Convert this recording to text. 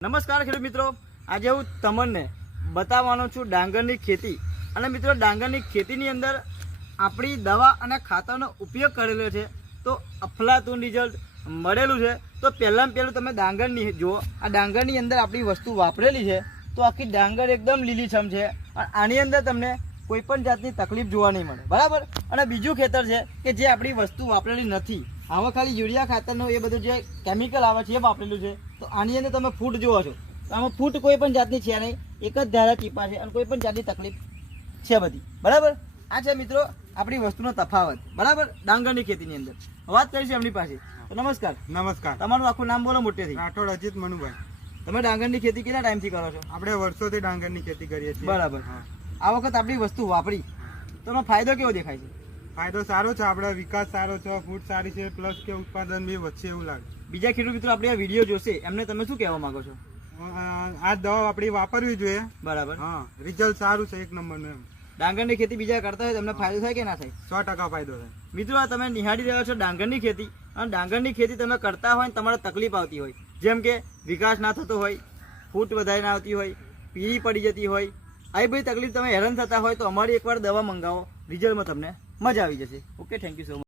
નમસ્કાર ખેડૂત મિત્રો, આજે હું તમને બતાવવાનો છું ડાંગરની ખેતી. અને મિત્રો, ડાંગરની ખેતીની અંદર આપણી દવા અને ખાતરનો ઉપયોગ કરેલો છે તો અફલાતુન રિઝલ્ટ મળેલું છે. તો પહેલાં પહેલું તમે ડાંગરની જુઓ. આ ડાંગરની અંદર આપણી વસ્તુ વાપરેલી છે તો આખી ડાંગર એકદમ લીલીછમ છે અને આની અંદર તમને કોઈ પણ જાતની તકલીફ જોવા નહીં મળે, બરાબર. અને બીજું ખેતર છે કે જે આપણી વસ્તુ વાપરેલી નથી, આમાં ખાલી યુરિયા ખાતરનું એ બધું જે કેમિકલ આવે છે એ વાપરેલું છે. તો આની અંદર તમે ફૂટ જુઓ છો તો આમાં ફૂટ કોઈ પણ જાતની છે નહીં, એક જ ધારા ટીપા છે અને કોઈ પણ જાતની તકલીફ છે બધી, બરાબર. આ છે મિત્રો આપણી વસ્તુનો તફાવત, બરાબર, ડાંગરની ખેતીની અંદર. વાત કરીશું એમની પાસે. તો નમસ્કાર. નમસ્કાર. તમારું આખું નામ બોલો મોટેથી. રાઠોડ અજીત મનુભાઈ. તમે ડાંગરની ખેતી કેટલા ટાઈમથી કરો છો? આપણે વર્ષોથી ડાંગરની ખેતી કરીએ છીએ. બરાબર. આ વખત આપણી વસ્તુ વાપરી તો એનો ફાયદો કેવો દેખાય છે? ફાયદો સારો છે, આપણે વિકાસ સારો છે, ફૂટ સારી છે, પ્લસ કે ઉત્પાદન બી વધશે એવું લાગે. બીજા ખેડૂત મિત્રો આપણી આ વિડીયો જોશે એમને તમે શું કહેવા માંગો છો? આ દવા આપણી વાપરવી જોઈએ. બરાબર. હા, રિઝલ્ટ સારું છે, એક નંબરનું. એમ ડાંગરની ખેતી બીજા કરતા હોય તમને ફાયદો થાય કે ના થાય? 100% ફાયદો થાય. મિત્રો, આ તમે નિહાળી રહ્યા છો ડાંગરની ખેતી. અને ડાંગરની ખેતી તમે કરતા હોય ને તમારે તકલીફ આવતી હોય, જેમ કે વિકાસ ના થતો હોય, ફૂટ વધારે ના આવતી હોય, પીળી પડી જતી હોય, આવી બધી તકલીફ તમે હેરાન થતા હોય તો અમારી એકવાર દવા મંગાવો, રિઝલ્ટમાં તમને મજા આવી જશે. Okay, thank you so much.